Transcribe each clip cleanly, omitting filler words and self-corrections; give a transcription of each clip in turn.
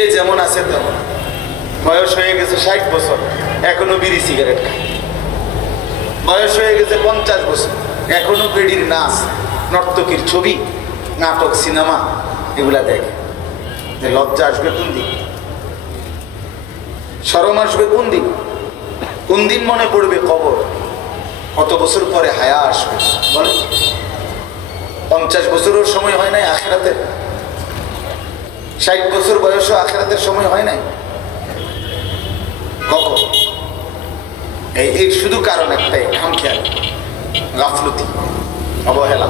এই যেমন আছে তেমন, বয়স হয়ে গেছে 60 বছর, এখনো বিড়ি সিগারেট খায়। বয়স হয়ে গেছে 50 বছর, এখনো বেড়ির নাচ, নর্তকীর ছবি, নাটক, সিনেমা এগুলা দেখে। যে লজ্জা আসবে কোন দিন, শরম আসবে কোন দিন, কোন দিন মনে পড়বে কবর, কত বছর পরে হায়া আসবে বলে। 50 বছরের সময় হয় নাই আখিরাতের, 60 বছর বয়সও আখিরাতের সময় হয় নাই কখন? এই শুধু কারণ একটাই, খামখেয়াল, গাফলতি, অবহেলা।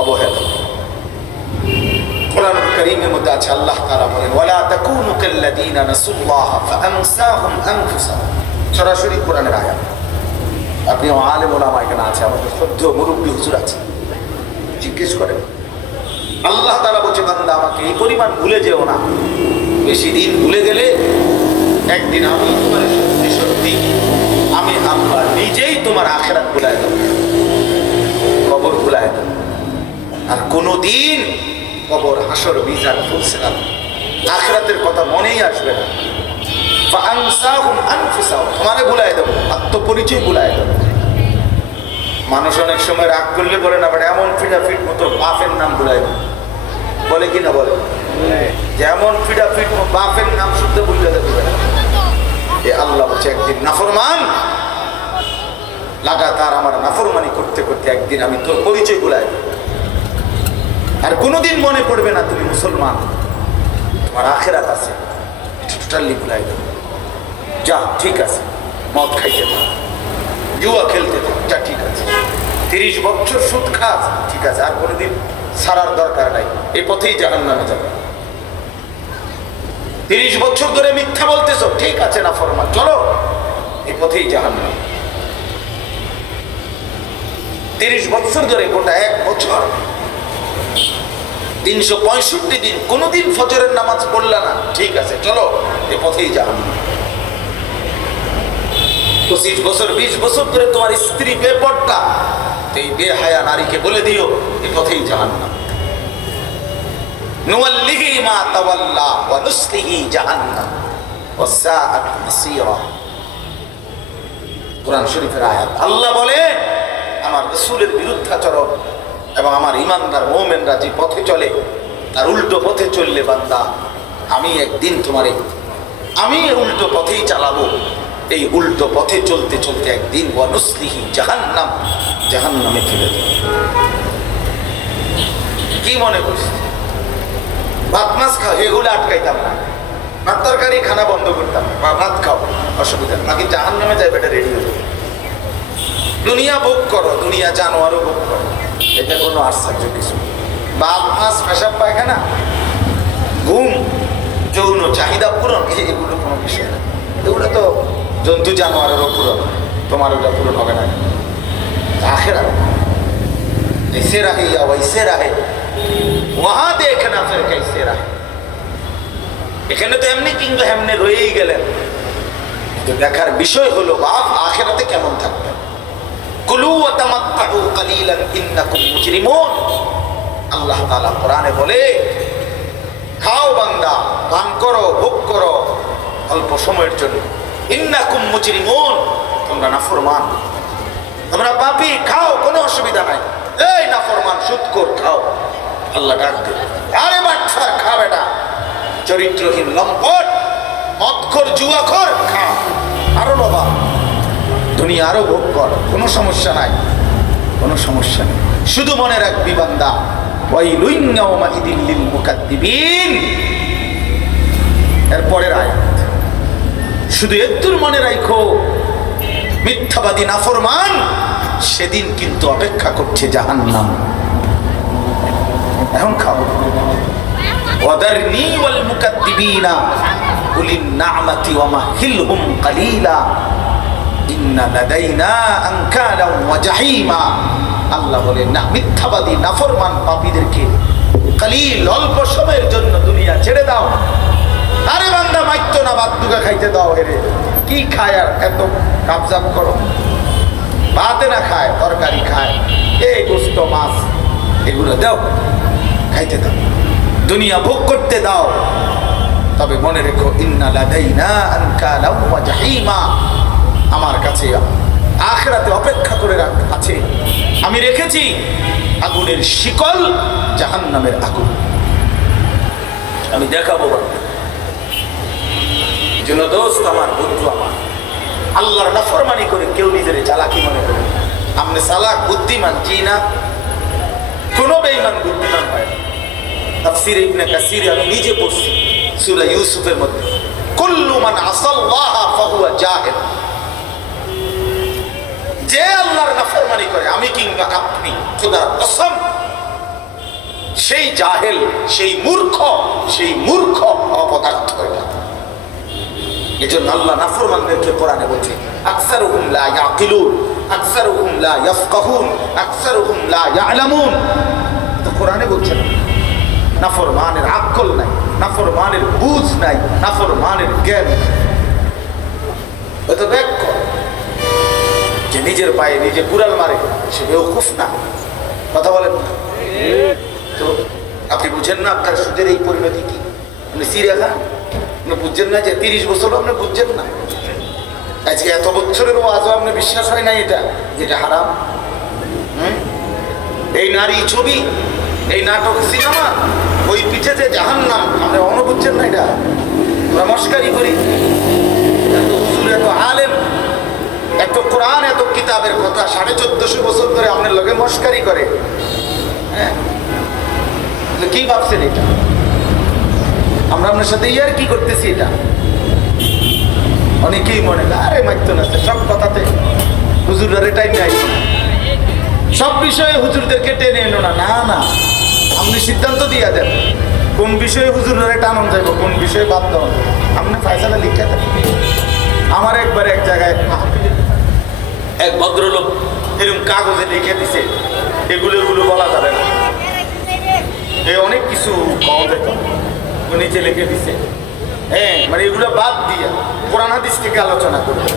অবহেলা কোরআন কারীমের মধ্যে আছে, আল্লাহ তাআলা বলেন ওয়ালা তাকুনু কাল্লাযীনা নাসুল্লাহ ফাআনসাহুম আনফুসাহুম। সরাসরি কোরআনের আয়াত। আপনি আলেম ওলামা এখানে আছে, আমাদের শ্রদ্ধেয় মুরব্বী হুজুর আছে, জিজ্ঞেস করেন। আল্লাহ তাআলা বলছে বান্দা আমাকে এই পরিমাণ ভুলে যেও না, বেশি দিন ভুলে গেলে একদিন আমি তোমার সত্যি সত্যি আমি আল্লাহ নিজেই তোমার আখিরাত ভুলায় দেব, কবর ভুলায় দেব। আর কোনদিন কবর, হাসর, মিজান, ফুলসিরাত, আখিরাতের কথা মনেই আসবে না। ফাআনসাহুম আনফুসাহুম, তোমারে ভুলায় দেব, আত্মপরিচয় ভুলায় দেব। মানুষ অনেক সময় রাগ করলে বলে না, বাট এমন ফিটাফিট মতো বাপের নাম ভুলায় দেব, বলে কি না বলে? যেমন ফিটাফিট বাপের নাম শুনতে ভুলে দেবে না। এ আল্লাহ বলছে একদিন নাফরমান, লাগাতার আমার নাফরমানি করতে করতে একদিন আমি তোর পরিচয় ভুলায় দেব। আর কোনোদিন মনে পড়বে না তুমি মুসলমান, তোমার আখিরাত আছে, টোটালি ভুলাই দেব। যা ঠিক আছে, মদ খাইতে থাক, জুয়া খেলতে থাক, যা ঠিক আছে। 30 বছর সুদ খাস, ঠিক আছে, আর কোনোদিন ছাড়ার দরকার নাই, এই পথেই জাহান্নামে যাবে। 30 বছর ধরে মিথ্যা বলতেছো, ঠিক আছে না ফরমান, চলো এই পথেই জাহান্নাম। 30 বছর ধরে, গোটা 1 বছর 365 দিন কোনদিন ফজরের নামাজ পড়লা না, ঠিক আছে চলো এই পথেই জাহান্নাম। 25 বছর 20 বছর ধরে তোমার স্ত্রী বেপরদা, এই বেহায়া নারীকে বলে দিও এই পথেই জাহান্নাম। নুওয়াল্লিহি মা তাওয়াল্লা ওয়া নুসলিহি জাহান্নাম ওয়া সাআত মাসীরা। কোরআন শরীফের আয়াত। আল্লাহ বলেন আমার রাসূলের বিরুদ্ধাচরণ এবং আমার ইমানদার মুমিনরা যে পথে চলে তার উল্টো পথে চললে বান্দা আমি একদিন তোমারে আমি উল্টো পথেই চালাবো। এই উল্টো পথে চলতে চলতে একদিন ওয়া নুসলিহি জাহান্নাম, জাহান্নামে ফেলে দেব। কি মনে করছিস? ভাত মাছ খাও, এগুলো আটকাইতাম না, ভাত তরকারি খানা বন্ধ করতাম, বা ভাত খাও অসুবিধা, বাকি জাহান্নামে যাই বেটা রেডি হয়ে। দুনিয়া ভোগ করো, দুনিয়া জানোয়ারও ভোগ করো, এটা কোনো আশ্চর্য কিছু। ভাত মাছ, পেশাব পায়খানা, ঘুম, যৌন চাহিদা পূরণ, এগুলো কোনো বিষয় না। এগুলো তো জন্তু জানোয়ারেরও পূরণ, তোমার ওটা পূরণ হবে না। আখেরাত ऐसे रहे या वैसे रहे, वहां देखना फिर कैसे रहे। এখানে তো এমনি কিন্তু এমনি রয়েই গেলেন, কিন্তু দেখার বিষয় হলো বাপ আখেরাতে কেমন থাকবেন। কুলু ওয়া তামাত্তাউ কালিলান ইন্নাকুম মুজরিমুন। আল্লাহ তাআলা কোরআনে বলে খাও বান্দা, পান করো, ভোগ করো অল্প সময়ের জন্য। ইন্নাকুম মুজরিমুন, তোমরা নাফরমান, তোমরা পাপী, খাও কোনো অসুবিধা নাই। এই নাফরমান সুদখোর খাও, আল্লাহ ডাক দেবে আরে বাটফার খা বেটা, চরিত্রহীন লম্পট, মদখোর, জুয়াখোর খা, আরো নবা দুনিয়া আরো ভোগ কর, কোনো সমস্যা নাই, কোনো সমস্যা নেই। শুধু মনে রাখবি বান্দা ওয়াইলুন ইয়াওমাইদিন লিল মুকাদ্দিবিন। এরপরের আয়াত শুধু একটু মনে রাখো, মিথ্যাবাদী নাফরমান সেদিন কিন্তু অপেক্ষা করছে জাহান্নাম। এখন খাও। ওয়াদারনি ওয়াল মুকাদ্দিবিনা উলিন না'মাতি ওয়া মাহিলহুম কালিলা ইন্না লাদাইনা আনকালাম ওয়া জাহিমা। আল্লাহ বলেন না, মিথ্যাবাদী নাফরমান পাপীদেরকে কালিল অল্প সময়ের জন্য দুনিয়া ছেড়ে দাও। আরে বান্দা মাইতো না, ভাত দুগা খাইতে দাও। হেরে কি খায় আর এত কাবজাব করো? ভাতে না খায়, তরকারি খায়, এই গোস্ত মাছ এগুলো দাও, খাইতে দাও। দুনিয়া ভোগ করতে দাও, তবে মনে রেখো ইন্না লাদাইনা আনকালাম ওয়া জাহিমা, আমার কাছে আখিরাতে অপেক্ষা করে আছে, আমি রেখেছি আগুনের শিকল, জাহান্নামের আগুন আমি দেখাবো। এই জন্য দোস্ত আমার, বন্ধু আমার, আল্লাহর নাফরমানি করে কেউ নিজের চালাকি মনে করে। আপনি চালাক বুদ্ধিমান, জি না, কোনো বেঈমান বুদ্ধিমান হয় না। তাফসীরে ইবনে কাসিরে আমি নিজে পড়ছি সূরা ইউসুফের মধ্যে, কুল্লু মান আসাল্লাহ ফাহুয়া জাহিল, যে আল্লাহর নাফরমানি করে, আমি কিংবা আপনি, খোদার কসম, সেই জাহেল, সেই মূর্খ অপদার্থ। এজন্য আল্লাহ নাফরমানদেরকে কোরআনে বলছে আকসারুহুম লা ইয়াকিলুন, আকসারুহুম লা ইয়াফকাহুন, আকসারুহুম লা ইয়ালামুন। তো কোরআনে বলছে নাফরমানের আকল নাই, নাফরমানের বুঝ নাই, নাফরমানের জ্ঞান নাই। যে নিজের পায়ে নিজে কুড়াল মারে সে বেওকুফ না, কথা বলেন না? তো আপনি বুঝেন না আপনার সুদের এই পরিণতি কি? আপনি সিরিয়া খান, আপনি বুঝছেন না যে 30 বছরও আপনি বুঝছেন না, আজকে এত বছরেরও আজও আপনি বিশ্বাস হয় না যেটা হারাম। এই নারী ছবি, এই নাটক সিনেমা, ওই পিঠে যে জাহান্নাম, আমরা বুঝছেন না? এটা আমরা মস্কারি করি। এত হুজুর, এত আলেম, এত কোরআন, এত কিতাবের কথা 1450 বছর ধরে আপনার লগে মস্কারি করে। হ্যাঁ, কি ভাবছেন এটা? আমরা আপনার সাথে ইয়ার কি করতেছি? এটা অনেকেই মনে করে আরে মাইতো না, সব কথাতে হুজুরের টাইম নাই, সব বিষয়ে হুজুরদেরকে টেনে এনো না। না না, আপনি সিদ্ধান্ত দিয়া দেন কোন বিষয়ে হুজুরের টানন যাইব, কোন বিষয়ে বাদ দেওয়া, আপনি ফায়সালা লিখে দেন। আমার একবার এক জায়গায় এক ভদ্রলোক এরকম কাগজে লিখে দিছে, এগুলো বলা যাবে না, অনেক কিছু পাওয়া যেত, নিচে লিখে দিছে। হ্যাঁ, মানে এগুলো বাদ দিয়ে কোরআন হাদিস থেকে আলোচনা করবে।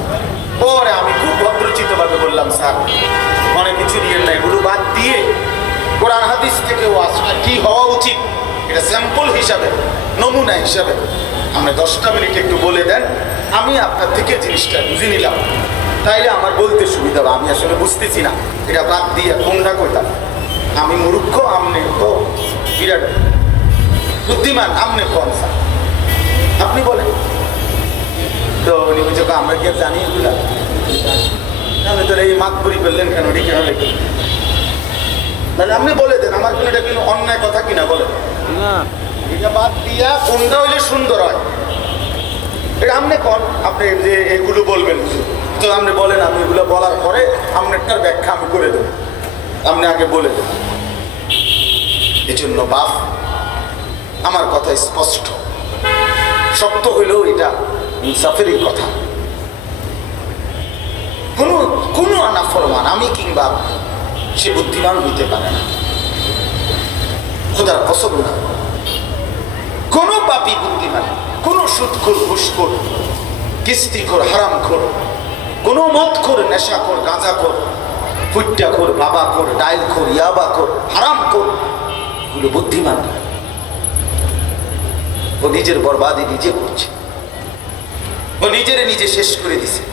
পরে আমি খুব ভদ্রচিত ভাবে বললাম, স্যার অনেক কিছু দিয়ে না, এগুলো বাদ দিয়ে কোরআন হাদিস থেকে কি হওয়া উচিত এটা স্যাম্পল হিসাবে, নমুনা হিসাবে আপনি 10টা মিনিট একটু বলে দেন, আমি আপনার থেকে জিনিসটা বুঝে নিলাম, তাইলে আমার বলতে সুবিধা হবে। আমি আসলে বুঝতেছি না, এটা বাদ দিয়ে কোনটা করতাম। আমি মূর্খ, আপনি তো বিরাট বুদ্ধিমান, আপনি কোন স্যার, আপনি বলেন। তো উনি বলছে আমরা কি আর জানি এগুলা? আপনি তোর এই মাত করি করলেন কেন, ওটি কেন লেখেন? তাহলে আপনি বলে দেন আমার কোনো এটা কিন্তু অন্যায় কথা কিনা বলেন না, এটা বাদ দিয়া কোনটা হইলে সুন্দর হয় এটা আপনি কন। আপনি যে এগুলো বলবেন, তো আপনি বলেন, আমি এগুলো বলার পরে আপনারটার ব্যাখ্যা আমি করে দেব, আপনি আগে বলে দেন। এই জন্য বাপ, আমার কথা স্পষ্ট, শক্ত হইলেও এটা ইনসাফেরই কথা। কোনো নাফরমান আমি কিংবা সে বুদ্ধিমান হইতে পারে না, খোদার কসম না। কোনো পাপী বুদ্ধিমান, কোনো সুদখোর, ঘুষখোর, কিস্তিখোর, হারামখোর, কোনো মদখোর, নেশাখোর, গাঁজাখোর, ফুট্টাখোর, বাবাখোর, ডাইলখোর, ইয়াবাখোর, হারামখোর, এগুলো বুদ্ধিমান। ও নিজের বরবাদি নিজে করছে, ও নিজে শেষ করে দিছে।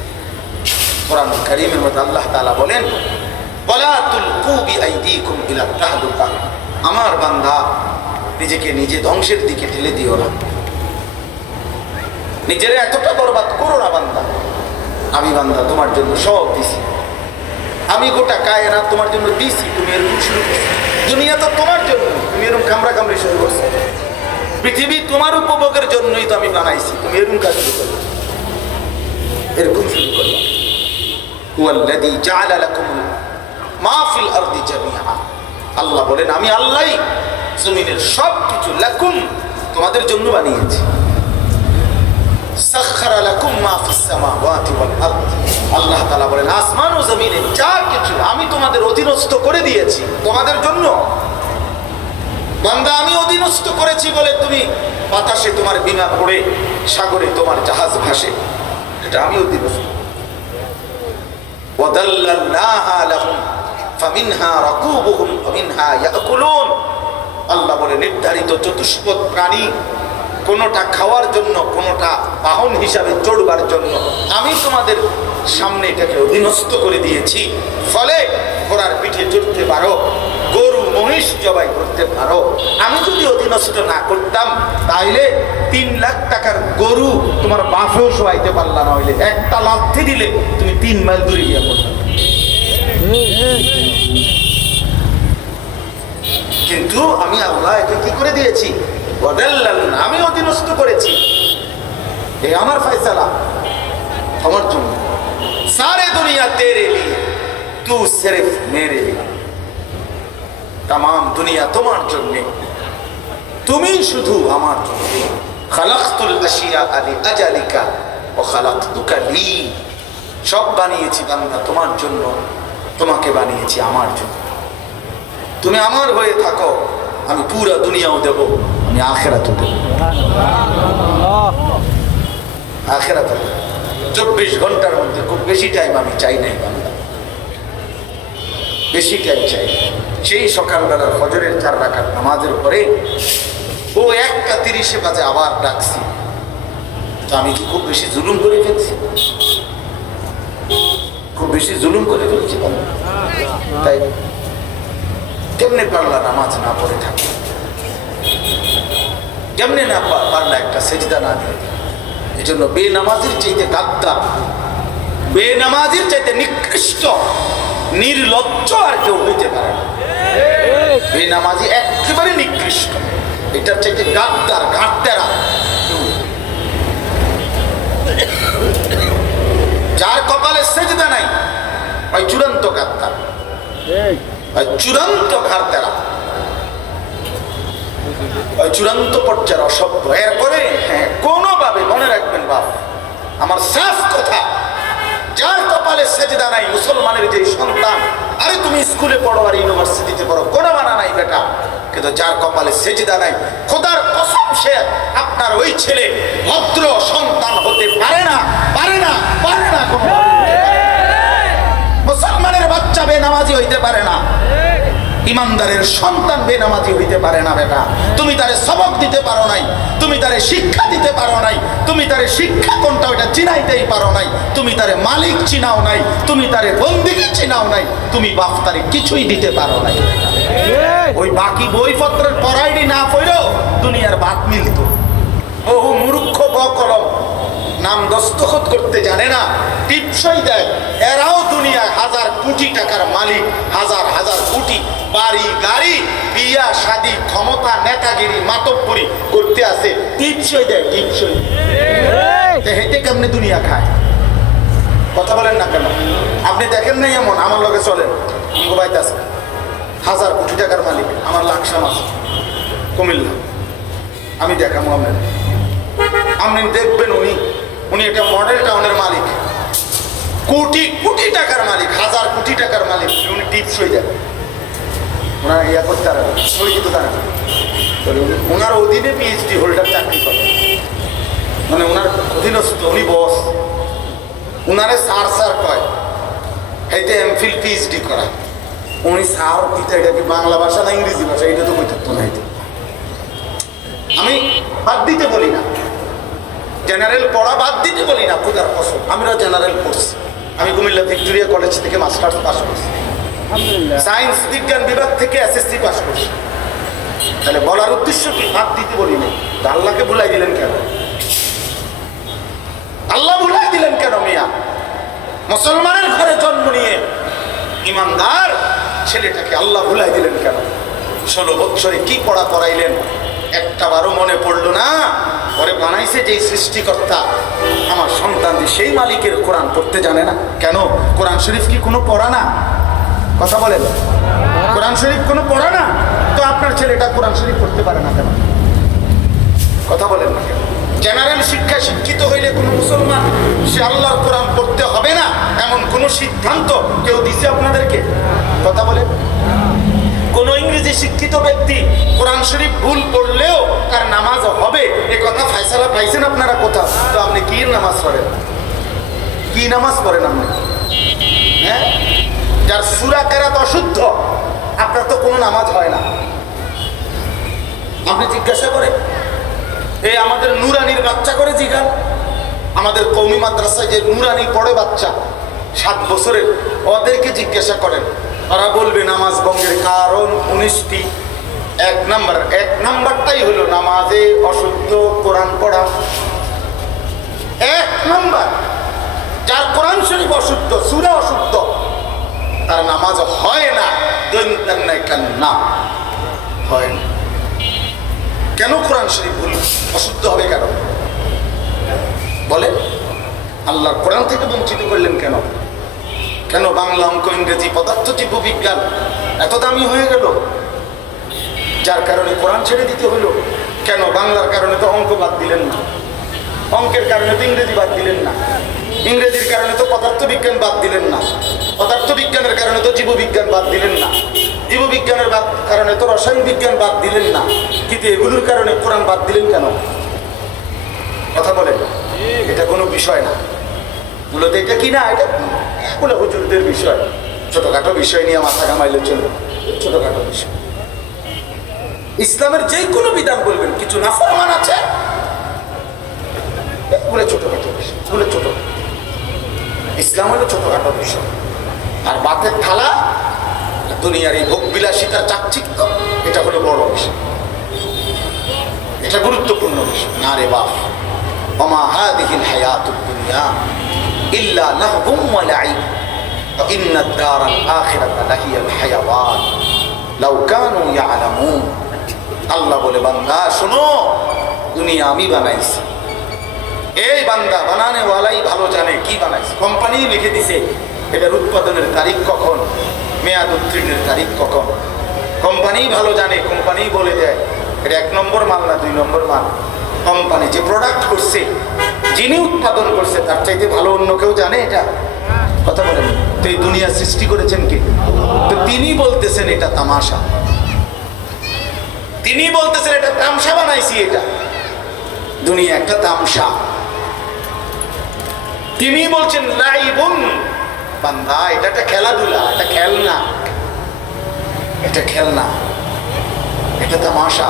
কোরআন কারীমের মধ্যে আল্লাহ তাআলা বলেন, ওয়ালা তুলকু বিআইদিকুম ইলা তাহলুকা, আমার বান্দা নিজেকে নিজে ধ্বংসের দিকে ঠেলে দিও না, নিজের এতটা বরবাদ করো না বান্দা। আমি বান্দা তোমার জন্য সব দিছি, আমি গোটা কায়নাত তোমার জন্য দিছি, তুমি এরকম শুরু করছো। দুনিয়া তো তোমার জন্য, তুমি এরকম কামড়া কামড়ি শুরু করছো। পৃথিবী তোমার উপভোগের জন্যই তো আমি বানাইছি, তুমি এরকম কাজ শুরু করো, এরকম শুরু করো। হুয়াল্লাযী জাআলা লাকুম মা ফিল আরদি জামিআ, আল্লাহ বলেন আমি আল্লাহই জমিনের সব কিছু লাকুম তোমাদের জন্য বানিয়েছি। সাখখারা লাকুম মা ফিস সামাওয়াতি ওয়াল আরদ, আল্লাহ তাআলা বলেন আসমান ও জমিনে যা কিছু আমি তোমাদের অধীনস্থ করে দিয়েছি তোমাদের জন্য। বান্দা আমি অধীনস্থ করেছি বলে তুমি বাতাসে তোমার বিমান ওড়ে, সাগরে তোমার জাহাজ ভাসে, এটা আমি অধীনস্থ। ওয়াদাল্লালনাহা লাহুম ফামিনহা রাকুবুহুম ওয়া মিনহা ইয়াকুলুন, আল্লাহ বলে নির্ধারিত চতুষ্পদ প্রাণী, কোনোটা খাওয়ার জন্য, কোনোটা বাহন হিসাবে চড়বার জন্য। আমি তোমাদের সামনে এটাকে অধীনস্থ করে দিয়েছি, ফলে ঘোড়ার পিঠে চড়তে পারো, গরু মহিষ জবাই করতে পারো। আমি যদি অধীনস্থ না করতাম তাইলে 3 লাখ টাকার গরু তোমার বাফেও শোয়াইতে পারলা না, হইলে একটা লাথি দিলে তুমি 3 মাইল দূরে গিয়ে পড়তাম। কিন্তু আমি আল্লাহ একে কি করে দিয়েছি? আমি অধীনস্থ করেছি। এই আমার ফয়সালা আমার জন্য। সারে দুনিয়া তেরে লিয়ে, তু সিরফ মেরে লিয়ে। তাম দুনিয়া তোমার জন্য, তুমি শুধু আমার জন্য। খালাকতুল আশিয়া আলি আজালিকা ও খালাকতুকা লি। সব বানিয়েছি বান্দা তোমার জন্য, তোমাকে বানিয়েছি আমার জন্য। তুমি আমার হয়ে থাকো, আমি পুরা দুনিয়াও দেব, আমি আখিরাতও দেব। আখিরাতও 24 ঘন্টার মধ্যে খুব বেশি টাইম আমি চাই নাই বান্দা, বেশি টাইম চাই। সেই সকালবেলার ফজরের 4 রাকাত নামাজের পরে ও 1:30 বাজে আবার ডাকছি, তো আমি কি খুব বেশি জুলুম করে ফেলছি? খুব বেশি জুলুম করে ফেলছি বান্দা? তাই কেমনে পারলা নামাজ না পড়ে থাকো? কেমনে না পারলা একটা সেজদা না দিয়ে? এই জন্য বেনামাজির চাইতে গাদ্দার, বেনামাজির চাইতে নিকৃষ্ট, নির্লজ্জ আর কেউ হইতে পারে না। বেনামাজি একেবারে নিকৃষ্ট, এটার চাইতে গাদ্দার, ঘাটতেরা। যার কপালে সেজদা নাই ওই চূড়ান্ত গাদ্দার, চূড়ান্ত ঘাটতেরা, চূড়ান্ত পর্যায়ের অসভ্য। এরপরে কোনোভাবে মনে রাখবেন বাপ, আমার সাফ কথা, যার কপালে সেজদা নাই, মুসলমানের যে সন্তান, আরে তুমি স্কুলে পড়ো আর ইউনিভার্সিটিতে পড়ো, কোনো মানা নাই বেটা, কিন্তু যার কপালে সেজদা নাই, খোদার কসম সে আপনার ওই ছেলে ভদ্র সন্তান হতে পারে না, পারে না, পারে না। মুসলমানের বাচ্চা বেনামাজি হইতে পারে না, ইমানদারের সন্তান বেনামাজি হইতে পারে না বেটা। তুমি তারে সবক দিতে পারো নাই, তুমি তারে শিক্ষা দিতে পারো নাই, তুমি তারে শিক্ষা কোনটা ওইটা চিনাইতেই পারো নাই, তুমি তারে মালিক চিনাও নাই, তুমি তারে বন্দিকে চিনাও নাই, তুমি বাপ তারে কিছুই দিতে পারো নাই। ওই বাকি বইপত্রের পড়াইডি না পড়েও দুনিয়ার বাত মিলত। বহু মূর্খ বকলম নাম দস্তখত করতে জানে না, টিপসই দেয়, এরাও দুনিয়ায় 1000 কোটি টাকার মালিক, হাজার হাজার কোটি বাড়ি গাড়ি, বিয়া শাদী, ক্ষমতা, নেতাগিরি, মাতব্বরি করতে আসে, টিপসই দেয়, টিপসই। হেঁটে কেমনে দুনিয়া খায়? কথা বলেন না কেন? আপনি দেখেন নাই এমন? আমার লগে চলেন, আমাকে বাইতে আছে 1000 কোটি টাকার মালিক, আমার লাকসাম আছে কুমিল্লা, আমি দেখাবো আপনার, আপনি দেখবেন উনি একটা মডেল টাউনের মালিক, কোটি কোটি টাকার মালিক, 1000 কোটি টাকার মালিক, উনি টিপস হয়ে যাবে। ওনার ইয়া করতে পারে, পরিচিত তারা, ওনার অধীনে পিএইচডি হোল্ডার চাকরি করে, মানে ওনার অধীনস্থ, উনি বস, ওনারে স্যার স্যার কয়, এইতে এমফিল পিএইচডি করা, উনি স্যার দিতে, এটা কি বাংলা ভাষা না ইংরেজি ভাষা, এটা তো কই থাকতো না। আমি বাদ দিতে বলি না, জেনারেল পড়া বাদ দিতে বলি না, খোদার কসম, আমিও জেনারেল পড়ছি। আমি কুমিল্লা ভিক্টোরিয়া কলেজ থেকে মাস্টার্স পাস করছি, সায়েন্স বিজ্ঞান বিভাগ থেকে এসএসসি পাস করছি। তাহলে বলার উদ্দেশ্য কি? বাদ দিতে বলি না। আল্লাহকে ভুলাই দিলেন কেন? আল্লাহ ভুলাই দিলেন কেন মিয়া? মুসলমানের ঘরে জন্ম নিয়ে ইমানদার ছেলেটাকে আল্লাহ ভুলাই দিলেন কেন? 16 বছরে কি পড়া পড়াইলেন, একটা বারও মনে পড়লো না? পরে বানাইছে যেই সৃষ্টিকর্তা, আমার সন্তান সেই মালিকের কোরআন পড়তে জানে না কেন? কোরআন শরীফ কি কোনো পড়া না? কথা বলেন, কোরআন শরীফ কোনো পড়া না? তো আপনার ছেলেটা কোরআন শরীফ পড়তে পারে না কেন? কথা বলেন না কেন? জেনারেল শিক্ষায় শিক্ষিত হইলে কোনো মুসলমান সে আল্লাহর কোরআন পড়তে হবে না এমন কোনো সিদ্ধান্ত কেউ দিছে আপনাদেরকে? কথা বলেন। কোন ইংরেজি শিক্ষিত ব্যক্তি কোরআন শরীফ ভুল পড়লেও তার নামাজ হবে, এ কথা ফয়সালা পাইছেন আপনারা কোথাও? তো আপনি কি নামাজ পড়েন? কি নামাজ পড়েন আপনি? হ্যাঁ, যার সূরা কেরাত অশুদ্ধ, আপনার তো কোনো নামাজ হয় না। আপনি জিজ্ঞাসা করেন, এই আমাদের নুরানির বাচ্চা করে জিজ্ঞান, আমাদের কওমি মাদ্রাসায় যে নুরানি পড়ে বাচ্চা 7 বছরের, ওদেরকে জিজ্ঞাসা করেন, ওরা বলবে নামাজ ভঙ্গের কারণ 19টি। এক নাম্বারটাই হলো নামাজে অশুদ্ধ কোরআন পড়া। 1 নাম্বার, যার কোরআন শরীফ অশুদ্ধ, সূরা অশুদ্ধ, তার নামাজ হয় না। না হয় না। কেন কোরআন শরীফ ভুল অশুদ্ধ হবে কেন বলে? আল্লাহর কোরআন থেকে বঞ্চিত করলেন কেন? কেন বাংলা, অঙ্ক, ইংরেজি, পদার্থ, জীববিজ্ঞান এত দামি হয়ে গেল? যার কারণে কোরআন ছেড়ে দিতে হলো। কেন? বাংলার কারণে তো অঙ্ক বাদ দিলেন না, অঙ্কের কারণে তো ইংরেজি বাদ দিলেন না, ইংরেজির কারণে তো পদার্থ বিজ্ঞান বাদ দিলেন না, পদার্থ বিজ্ঞানের কারণে তো জীববিজ্ঞান বাদ দিলেন না, জীববিজ্ঞানের কারণে তো রসায়ন বিজ্ঞান বাদ দিলেন না, কিন্তু এগুলোর কারণে কোরআন বাদ দিলেন কেন? কথা বলেন, এটা কোনো বিষয় না। মূলত এটা কি না, এটা এগুলো হুজুরদের বিষয়। ছোটখাটো বিষয় নিয়ে মাথা ঘামাইলে চলবে, ছোটখাটো বিষয়। ইসলামের যে কোনো বিধান বলবেন কিছু নাফরমান আছে, এগুলো ছোটখাটো বিষয়, এগুলো ছোট। ইসলাম হলো ছোটখাটো বিষয়। আর বাতের থালা, দুনিয়ার এই ভোগ বিলাসিতার চাকচিক্য, এটা হলো বড় বিষয়, এটা গুরুত্বপূর্ণ বিষয়। না রে বাপ, ওমা হাদিহিল হায়াতুদ দুনিয়া ইল্লা লাহবুম ওয়া লাইব ওয়া ইন্নাদ দারাল আখিরাতা লাহিয়াল হায়াওয়ান লাউ কানু ইয়ালামুন। আল্লাহ বলে, বান্দা শোনো, দুনিয়া আমি বানাইছি। এই বান্দা বানানে ওয়ালাই ভালো জানে কি বানাইছে। কোম্পানি লিখে দিছে এটার উৎপাদনের তারিখ কখন, মেয়াদ উত্তীর্ণের তারিখ কখন। কোম্পানি ভালো জানে, কোম্পানি বলে দেয় এটা 1 নম্বর মাল না 2 নম্বর মাল। কোম্পানি যে প্রোডাক্ট করছে, যিনি উৎপাদন করছে, তার চাইতে ভালো অন্য কেউ জানে এটা? কথা বলেন। তো এই দুনিয়া সৃষ্টি করেছেন কে? তো তিনি বলতেছেন এটা তামাশা, তিনি বলতেছেন এটা তামসা বানাইছি, এটা দুনিয়া একটা তামসা। তিনি বলছেন লাইবুন, বান্দা এটা একটা খেলাধুলা, এটা খেলনা, এটা খেলনা, এটা তামাশা।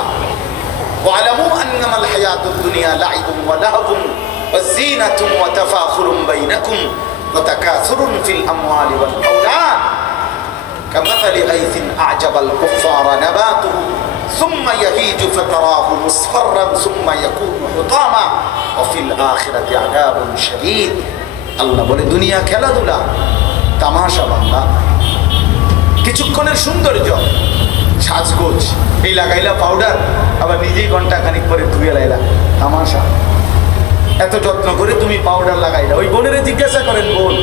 ওয়ালামু আন্নামাল হায়াতুদ দুনিয়া লাইবুন ওয়া লাহবুন ওয়া যিনাতুন ওয়া তাফাখুরুম বাইনাকুম ওয়া তাকাসুরুন ফিল আমওয়ালি ওয়াল আওলাদ কামাসালি গাইসিন আ'জাবাল কুফফারা নাবাতুহু সুম্মা ইয়াহিজু ফাতারাহু মুসফাররান সুম্মা ইয়াকুনু হুতামা ওয়া ফিল আখিরাতি আযাবুন শাদীদ। আল্লাহ বলে দুনিয়া খেলাধুলা, তামাশা। বান্দা কিছুক্ষণের সৌন্দর্য, সাজগোজ, এই লাগাইলা পাউডার, আবার নিজেই ঘন্টা খানিক পরে ধুয়ে লাইলা, তামাশা। এত যত্ন করে তুমি পাউডার লাগাইলা, ওই বোনের জিজ্ঞাসা করেন, বোন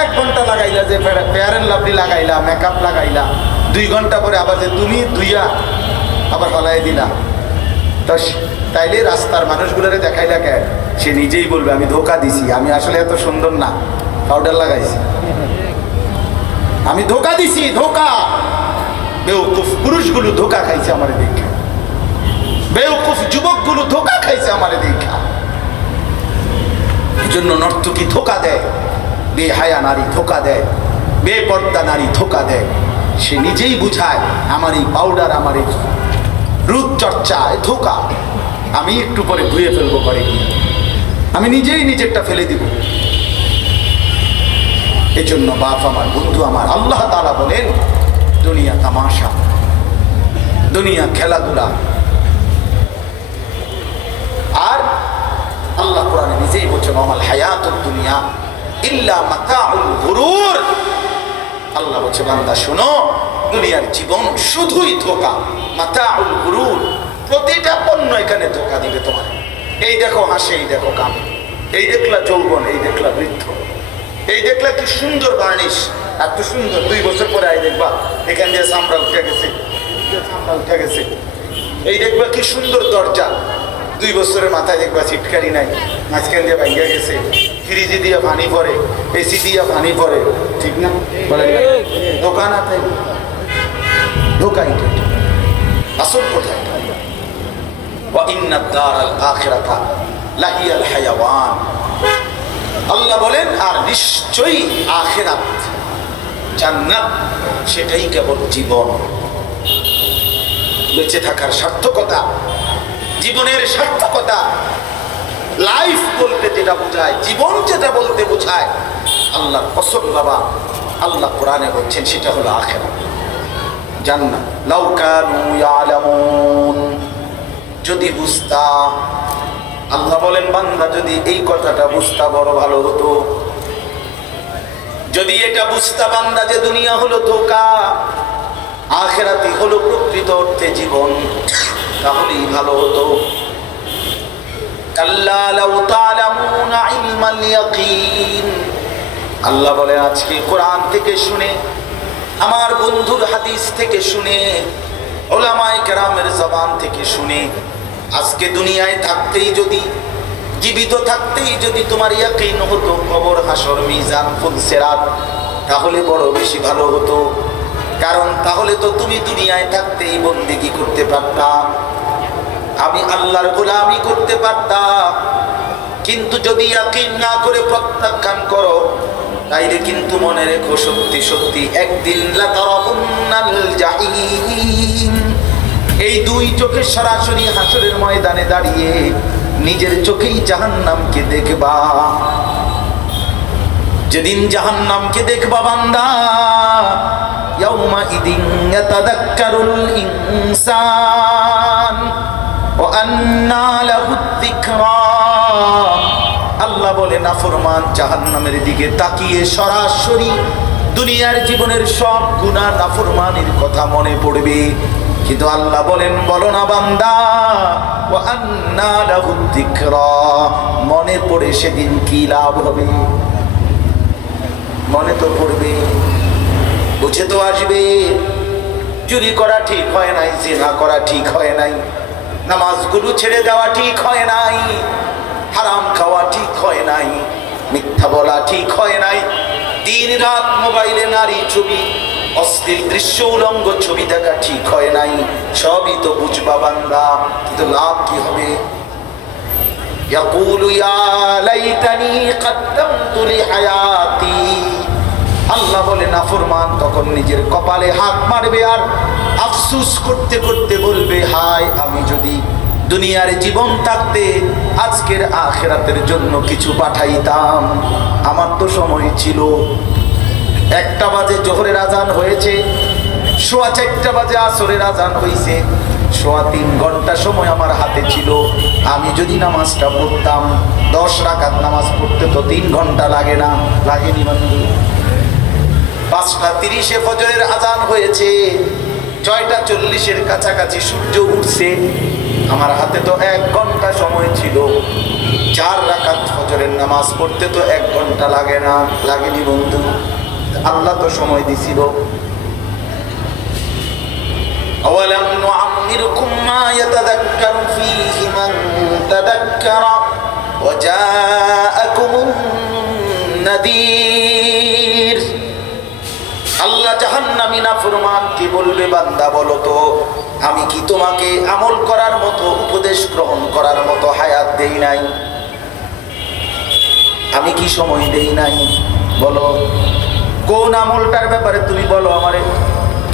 1 ঘন্টা লাগাইলা, যে ফেয়ার এন্ড লাভলি লাগাইলা, মেকআপ লাগাইলা, 2 ঘন্টা পরে আবার যে তুমি ধুইয়া আবার হলাই দিলা, তো তাইলে রাস্তার মানুষগুলোরে দেখাইলা কেন? সে নিজেই বলবে আমি ধোকা দিছি, আমি আসলে এত সুন্দর না, পাউডার লাগাইছি, আমি ধোকা দিছি, ধোকা। বেউকুফ পুরুষগুলো ধোকা খাইছে আমারে দেখা, বেউকুফ যুবকগুলো ধোকা খাইছে আমারে দেখা। এই জন্য নর্তকী ধোকা দেয়, বেহায়া নারী ধোকা দেয়, বেপর্দা নারী ধোকা দেয়। সে নিজেই বুঝায় আমার এই পাউডার, আমার এই রূপচর্চা ধোকা, আমি একটু পরে ধুয়ে ফেলবো করে গিয়ে, আমি নিজেই নিজেরটা ফেলে দিব। এই জন্য বাপ আমার, বন্ধু আমার, আল্লাহ তাআলা বলেন দুনিয়া তামাশা, দুনিয়া খেলাধুলা। আর আল্লাহ কোরআনে নিজেই বলছেন ওয়ামাল হায়াতুদ দুনিয়া ইল্লা মাতাউল গুরুর। আল্লাহ বলছে বান্দা শোনো, দুনিয়ার জীবন শুধুই ধোঁকা, মাতাউল গুরুর। প্রতিটা পণ্য এখানে ধোঁকা দিবে তোমার। এই দেখো হাসে, এই দেখো কাঁদে, এই দেখলা যৌবন, এই দেখলা বৃদ্ধ, এই দেখলা কি সুন্দর বার্নিশ, এত সুন্দর। 2 বছর পরে আই দেখবা এখান দিয়ে চামড়া উঠে গেছে, চামড়া উঠে গেছে। এই দেখবা কি সুন্দর দরজা, 2 বছরের মাথায় দেখবা ছিটকারি নাই, মাঝখান দিয়ে ভাঙিয়া গেছে, ফ্রিজে দিয়ে পানি পড়ে, এসি দিয়ে পানি পড়ে, ঠিক না? বলেন দোকান আছে, দোকান আসল কোথায়? ওয়া ইন্নাদ দারাল আখিরাতা লাহিয়াল হায়াওয়ান। আল্লাহ বলেন আর নিশ্চয়ই আখিরাত, জান্নাত, সেটাই কেবল জীবন। বেঁচে থাকার সার্থকতা, জীবনের সার্থকতা, লাইফ বলতে যেটা বোঝায়, জীবন যেটা বলতে বোঝায়, আল্লাহর কসম বাবা, আল্লাহ কোরআনে বলছেন সেটা হলো আখিরাত, জান্নাত। লাউ কানু ইয়ালামুন, যদি বুঝতা, আল্লাহ বলেন বান্দা যদি এই কথাটা বুঝতা বড় ভালো হতো। যদি এটা বুঝতা বান্দা যে দুনিয়া হলো ধোঁকা, আখিরাতই হলো প্রকৃত অর্থে জীবন, তাহলেই ভালো হতো। কাল্লা লাউ তা'লামুনা ইলমাল ইয়াকিন, আল্লাহ বলেন আজকে কোরআন থেকে শুনে, আমার বন্ধুর হাদিস থেকে শুনে, উলামায়ে কেরামের জবান থেকে শুনে, আজকে দুনিয়ায় থাকতেই যদি, জীবিত থাকতেই যদি তোমার ইয়াকিন হতো কবর, হাসর, মিজান, ফুলসিরাত, তাহলে বড় বেশি ভালো হতো। কারণ তাহলে তো তুমি দুনিয়ায় থাকতেই বন্দেগী করতে পারতা, আমি আল্লাহর গোলামি করতে পারতাম। কিন্তু যদি ইয়াকিন না করে প্রত্যাখ্যান করো, তাইলে কিন্তু মনে রেখো সত্যি সত্যি একদিন লাতারাউন্নাল জাহিম, এই দুই চোখে সরাসরি হাসরের ময়দানে দাঁড়িয়ে নিজের চোখেই জাহান্নামকে দেখবা। যেদিন জাহান্নামকে দেখবা বান্দা, ইয়াউমা ইদিন ইয়াতাযাক্কারুল ইনসান ওয়া আন্না লাহুদ যিকরা, আল্লাহ বলে নাফরমান জাহান্নামের দিকে তাকিয়ে সরাসরি দুনিয়ার জীবনের সব গুনাহ নাফরমানির কথা মনে পড়বে। কিন্তু আল্লাহ বলেন বলো না বান্দা, ওয়া আন্না লাহুদ যিকরা, মনে পড়ে সেদিন কি লাভ হবে? মনে তো পড়বে, বুঝে তো আসবে, চুরি করা ঠিক হয় নাই, জিনা করা ঠিক হয় নাই, নামাজগুলো ছেড়ে দেওয়া ঠিক হয় নাই, হারাম খাওয়া ঠিক হয় নাই, মিথ্যা বলা ঠিক হয় নাই, দিন রাত মোবাইলে নারী ছবি, অশ্লীল দৃশ্য, উলঙ্গ ছবি দেখা ঠিক হয় নাই। সবই তো বুঝবা বান্দা, কিন্তু লাভ কি হবে? ইয়াকুলু ইয়া লাইতানি কদ্দামতু লিহায়াতি, আল্লাহ বলে নাফরমান তখন নিজের কপালে হাত মারবে আর আফসোস করতে করতে বলবে, হায় আমি যদি দুনিয়ার জীবন থাকতে আজকের আখিরাতের জন্য কিছু পাঠাইতাম। আমার তো সময় ছিল, 1টা বাজে জোহরের আজান হয়েছে, 4:15 বাজে আসরের আজান হয়েছে, 3.25 ঘন্টা সময় আমার হাতে ছিল। আমি যদি নামাজটা পড়তাম, 10 রাকাত নামাজ পড়তে তো 3 ঘন্টা লাগে না? লাগেনি বন্ধু? 5:30 ফজরের আজান হয়েছে, 6:40 কাছাকাছি সূর্য উঠছে, আমার হাতে তো 1 ঘন্টা সময় ছিল। 4 রাকাত ফজরের নামাজ পড়তে তো 1 ঘন্টা লাগে না? লাগেনি বন্ধু? আল্লাহ তো সময় দিছিল। আওয়ালাম নুআম্মিরকুম মা ইয়াতাযাক্কারু ফীহি মান তাযাক্কারা ওয়া জাআকুমুন নাযীর। আল্লাহ জাহান্নামী নাফরমানকে বলবে, বান্দা বলো তো আমি কি তোমাকে আমল করার মতো, উপদেশ গ্রহণ করার মতো হায়াত দেই নাই? আমি কি সময় দেই নাই? বলো কোন আমলটার ব্যাপারে তুমি বলো আমারে,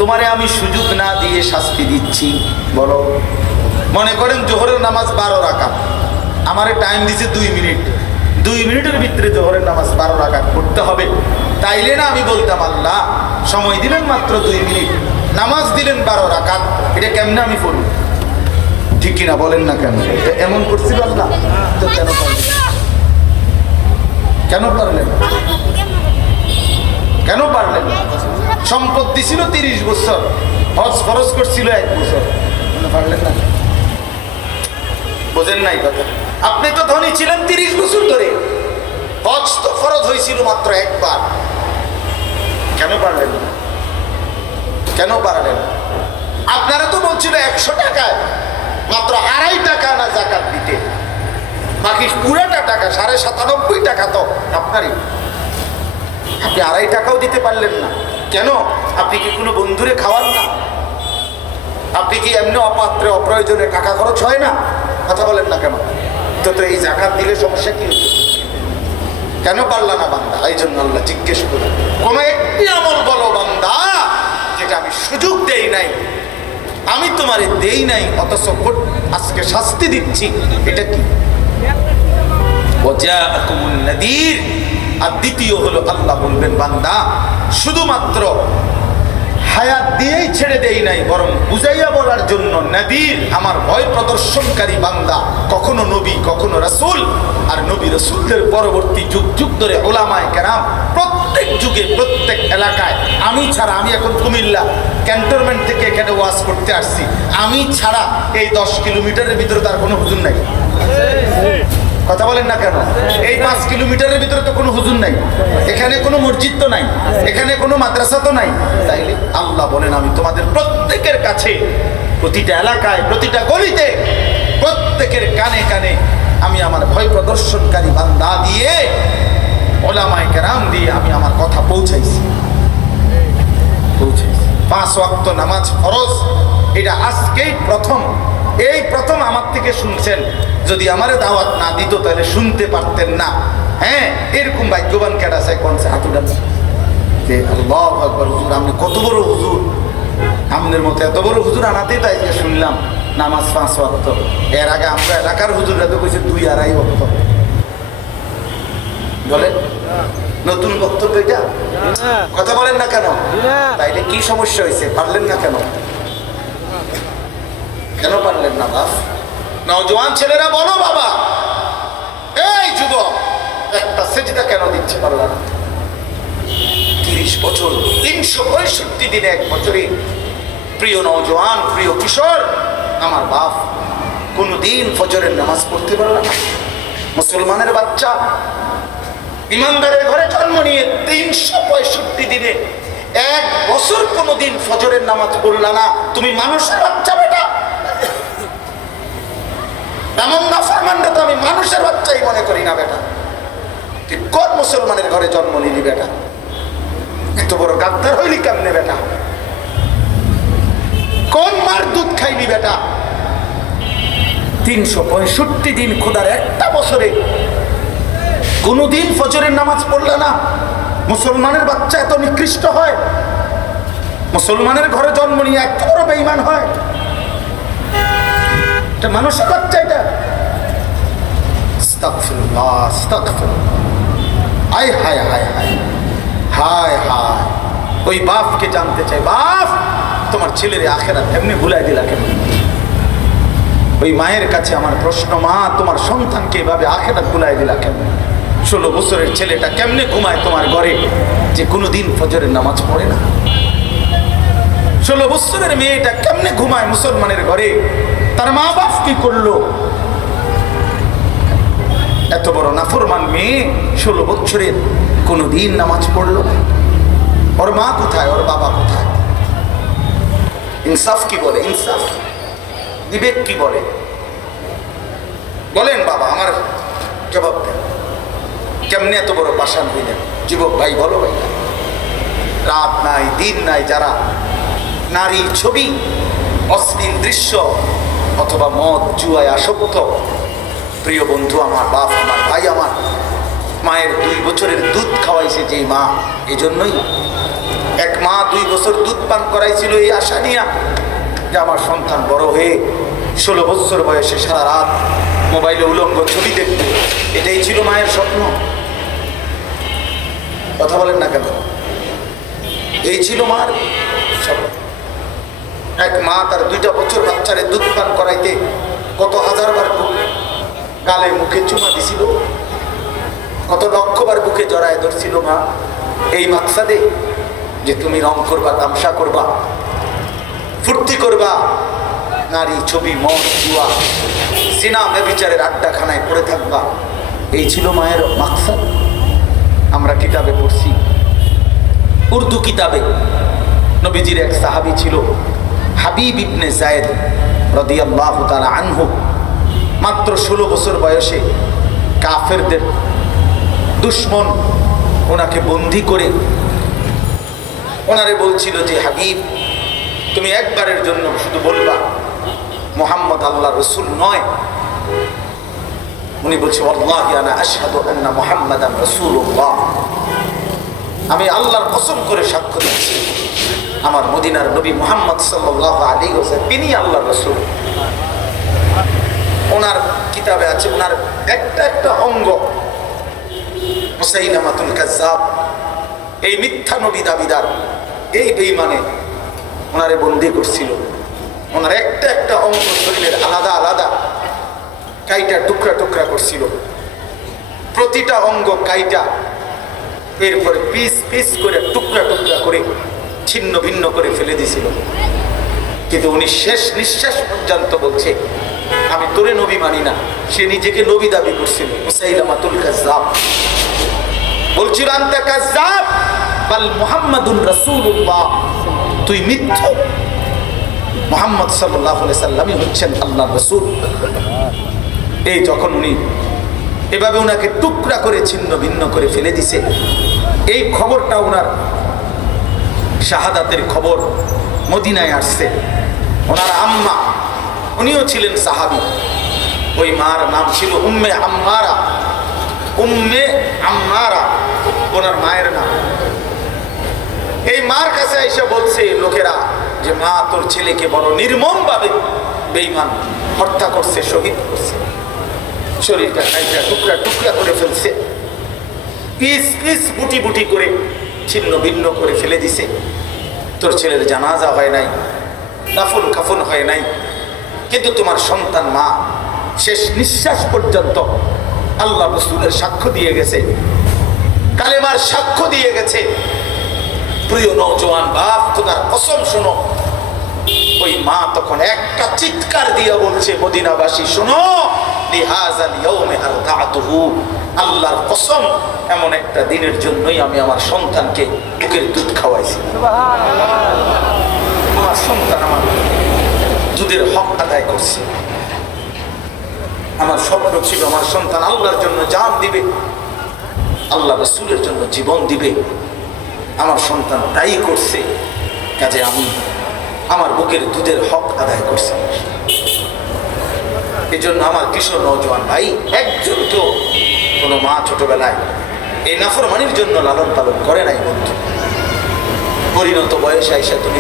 তোমারে আমি সুযোগ না দিয়ে শাস্তি দিচ্ছি? বলো। মনে করেন জোহরের নামাজ 12 রাকাত, আমারে টাইম দিছে 2 মিনিট, 2 মিনিটের ভিতরে জোহরের নামাজ 12 রাকাত পড়তে হবে, তাইলে না আমি বলতাম আল্লাহ সময় দিলেন মাত্র 2 মিনিট, নামাজ দিলেন 12 রাকাত, এটা কেমনে আমি পড়ব? ঠিক কিনা বলেন না? কেন এমন করছিল আল্লাহ? তো কেন পারলেন? কেন পারলেন? কেন পারলেন? সম্পত্তি ছিল 30 বছর, হজ ফরজ করছিল 1 বছর, পারলেন না? বোঝেন নাই কথা? আপনি তো ধনী ছিলেন 30 বছর ধরে, হজ তো ফরজ হয়েছিল মাত্র 1 বার, কেন পারলেন না? কেন পারলেন? আপনারা তো বলছিল 100 টাকায় মাত্র 2.5 টাকা না যাকাত দিতে, বাকি পুরাটা টাকা 97.5 টাকা তো আপনারই, আপনি 2.5 টাকাও দিতে পারলেন না। কেন? আপনি কি কোনো বন্ধুরে খাওয়ান না? আপনি কি এমনি অপাত্রে অপ্রয়োজনে টাকা খরচ হয় না? কথা বলেন না কেন? তো এই যাকাত দিলে সমস্যা কি হতো? কেন পারলা না বান্দা? এই জন্য আল্লাহ জিজ্ঞেস করুন, কোন একটি আমল বলো বান্দা যেটা আমি সুযোগ দেই নাই, আমি তোমারে দেই নাই, অথচ আজকে শাস্তি দিচ্ছি, এটা কি? ওয়াজাআকুমুন নাযীর। আর দ্বিতীয় হলো আল্লাহ বলবেন, বান্দা শুধুমাত্র হায়াত দিয়েই ছেড়ে দেই নাই, বরং বুঝাইয়া বলার জন্য নাযীর, আমার ভয় প্রদর্শনকারী বান্দা। কখনো নবী, কখনো রাসূল। আর নবী রাসূলদের পরবর্তী যুগ যুগ ধরে উলামায়ে কেরাম প্রত্যেক যুগে প্রত্যেক এলাকায়, আমি ছাড়া, আমি এখন কুমিল্লা ক্যান্টনমেন্ট থেকে এখানে ওয়াজ করতে আসছি, আমি ছাড়া এই 10 কিলোমিটারের ভিতরে তার কোনো হুজুর নাই। কথা বলেন না কেন? এই 5 কিলোমিটারের ভিতরে তো কোনো হুজুর নাই, এখানে কোনো মসজিদ তো নাই, এখানে কোনো মাদ্রাসা তো নাই। তাইলে আল্লাহ বলেন, আমি তোমাদের প্রত্যেকের কাছে, প্রতিটা এলাকায়, প্রতিটা গলিতে, প্রত্যেকের কানে কানে আমি আমার ভয় প্রদর্শনকারী বান্দা দিয়ে, উলামায়ে কেরাম দিয়ে আমি আমার কথা পৌঁছাইছি। 5 ওয়াক্ত নামাজ ফরজ, এটা আজকেই প্রথম, এই প্রথম আমার থেকে শুনছেন। যদি আমারে দাওয়াত না দিত তাহলে শুনতে পারতেন না। হ্যাঁ, এরকম ভাগ্যবান কেডা আছে? কোনছে হাতুটা যে আল্লাহু আকবার, হুজুর আপনি কত বড় হুজুর, আমাদের মতো এত বড় হুজুর আনাতেই তাই শুনলাম নামাজ 5 ওয়াক্ত। এর আগে আমরা এলাকার হুজুররা তো কইছে 2-2.5 ওয়াক্ত। বলে নতুন বক্তব্য এটা? কথা বলেন না কেন? তাইলে কি সমস্যা হয়েছে? পারলেন না কেন? কেন পারলেন না বাপ? নওজোয়ান ছেলেরা বলো, বাবা এই যুবক একটা সেজদা কেন দিচ্ছে পারলা না? 30 বছর 365 দিনে, এক বছরে। প্রিয় নওজোয়ান, প্রিয় কিশোর, আমার বাপ কোনদিন ফজরের নামাজ পড়তে পারল না। মুসলমানের বাচ্চা, ইমানদারের ঘরে জন্ম নিয়ে 365 দিনে এক বছর কোনদিন ফজরের নামাজ পড়লা না। তুমি মানুষের বাচ্চা বেটা, এমন নাফরমানরা তো আমি মানুষের বাচ্চাই মনে করি না বেটা। তুই কোন মুসলমানের ঘরে জন্ম নিলি বেটা? এত বড় গাদ্দার হইলি কেমনে বেটা? কোন মার দুধ খাইলি বেটা? 365 দিন খোদার একটা বছরে কোনদিন ফজরের নামাজ পড়লা না। মুসলমানের বাচ্চা এত নিকৃষ্ট হয়? মুসলমানের ঘরে জন্ম নিয়ে এত বড় বেঈমান হয়? এটা মানুষের বাচ্চা এটা? আস্তাগফিরুল্লাহ, আস্তাগফিরুল্লাহ। হায় হায় হায় হায় হায় হায়। ওই বাপকে জানতে চাই, বাপ তোমার ছেলের আখেরাত এমনি ভুলাই দিলা কেন? ওই মায়ের কাছে আমার প্রশ্ন, মা তোমার সন্তানকে এভাবে আখেরাত ভুলাই দিলা কেন? 16 বছরের ছেলেটা কেমনে ঘুমায় তোমার ঘরে, যে কোনোদিন ফজরের নামাজ পড়ে না? 16 বছরের মেয়েটা কেমনে ঘুমায় মুসলমানের ঘরে? তার মা বাপ কি করলো? এত বড় নাফরমান মেয়ে 16 বছরের কোনোদিন নামাজ পড়লো না। ওর মা কোথায়? ওর বাবা কোথায়? ইনসাফ কি বলে? ইনসাফ, বিবেক কি বলে? বলেন বাবা, আমার জবাব দেন। কেমনে এত বড় পাষাণ হইলেন? যুবক ভাই বলো ভাই, রাত নাই দিন নাই, যারা নারী ছবি, অশ্লীল দৃশ্য অথবা মদ জুয়ায় আসক্ত, প্রিয় বন্ধু আমার, বাপ আমার, ভাই আমার, মায়ের 2 বছরের দুধ খাওয়াইছে যে মা, এজন্যই এক মা 2 বছর দুধ পান করাইছিল এই আশা নিয়া যে আমার সন্তান বড় হয়ে 16 বছর বয়সে সারা রাত মোবাইলে উলঙ্গ ছবি দেখবে। এটাই ছিল মায়ের স্বপ্ন। কথা বলেন না কেন? এই ছিল মার স্বপ্ন। এক মা তার 2টা বছর বাচ্চারে দুধ পান করাইতে কত হাজারবার গালে মুখে চুমা দিছিল, কত লক্ষবার বুকে জড়ায় ধরছিল মা, এই মাকসাদে যে তুমি রং করবা, তামসা করবা, ফুর্তি করবা, নারী ছবি, মদ জুয়া, সিনা ব্যভিচারের আড্ডাখানায় পড়ে থাকবা। এই ছিল মায়ের মাকসাদ। আমরা কিতাবে পড়ছি, উর্দু কিতাবে, নবীজির এক সাহাবী ছিল হাবিব ইবনে যায়েদ রাদিয়াল্লাহু তাআলা আনহু। মাত্র 16 বছর বয়সে কাফেরদের দুশমন ওনাকে বন্দী করে ওনারে বলছিল যে হাবিব, তুমি একবারের জন্য শুধু বলবা মুহাম্মদ আল্লাহর রাসূল নয়। উনি বলছে, ওয়াল্লাহি আনা আশহাদু আন্না মুহাম্মাদান রাসূলুল্লাহ, আমি আল্লাহর কসম করে সাক্ষ্য দিচ্ছি আমার মদিনার নবী মুহাম্মদ সাল্লাল্লাহু আলাইহি ওয়াসাল্লাম, তিনি আল্লাহর রাসূল। ওনার কিতাবে আছে ওনার একটা একটা অঙ্গ, মুসাইলামাতুল কাজ্জাব, এই মিথ্যা নবী দাবিদার, এই বেঈমানে ওনারে বন্দী করছিল। ওনার একটা একটা অঙ্গ শরীরের আলাদা আলাদা কাইটা টুকরা টুকরা করছিল, প্রতিটা অঙ্গ কাইটা এরপরে পিস পিস করে টুকরা টুকরা করে ছিন্ন ভিন্ন করে ফেলে দিয়েছিল। কিন্তু উনি শেষ নিঃশ্বাস পর্যন্ত বলছে আমি তোরে নবী মানি না। সে নিজেকে নবী দাবি করছিল, মুসাইলামাতুল কাজ্জাব বলছিল আনতা কাজ্জাব বাল মুহাম্মাদুর রাসূলুল্লাহ, তুই মিথ্যুক, মুহাম্মদ সাল্লাল্লাহু আলাইহি সাল্লামই হচ্ছেন আল্লাহর রাসূল। এই যখন উনি এভাবে ওনাকে টুকরা করে ছিন্ন ভিন্ন করে ফেলে দিছে, এই খবরটা ওনার শাহাদাতের খবর মদিনায় আসছে। ওনার আম্মা, উনিও ছিলেন সাহাবী, ওই মার নাম ছিল উম্মে আম্মারা। উম্মে আম্মারা ওনার মায়ের নাম। এই মার কাছে এসে বলছে লোকেরা যে মা তোর ছেলেকে বড় নির্মম ভাবে বেঈমান হত্যা করছে, শহীদ করছে, শরীরটা কাইটা টুকরা টুকরা করে ফেলছে, পিস পিস বুটি বুটি করে ছিন্ন ভিন্ন করে ফেলে দিছে। তোর ছেলের জানাজা হয় নাই, দাফন কাফন হয় নাই, কিন্তু তোমার সন্তান মা শেষ নিঃশ্বাস পর্যন্ত আল্লাহ রাসূলের সাক্ষ্য দিয়ে গেছে, কালেমার সাক্ষ্য দিয়ে গেছে। প্রিয় নওজোয়ান বাপ, তোমার কসম শোনো। ওই মা তখন একটা চিৎকার দিয়ে বলছে, মদিনাবাসী শোনো, লিহাযাল ইয়াউমি আরদাতুহু, আল্লাহর কসম এমন একটা দিনের জন্যই আমি আমার সন্তানকে বুকের দুধ খাওয়াইছি। আমার সন্তান আমার দুধের হক আদায় করছে। আমার স্বপ্ন ছিল আমার সন্তান আল্লাহর জন্য জান দিবে, আল্লাহ রাসূলের জন্য জীবন দিবে। আমার সন্তান তাই করছে, কাজে আমি আমার বুকের দুধের হক আদায় করছি। এই জন্য আমার কিশোর নওজোয়ান ভাই, একজনকেও কোনো মা ছোটবেলায় এই নাফরমানির জন্য লালন পালন করে নাই বন্ধু। পরিণত বয়সে আইসা তুমি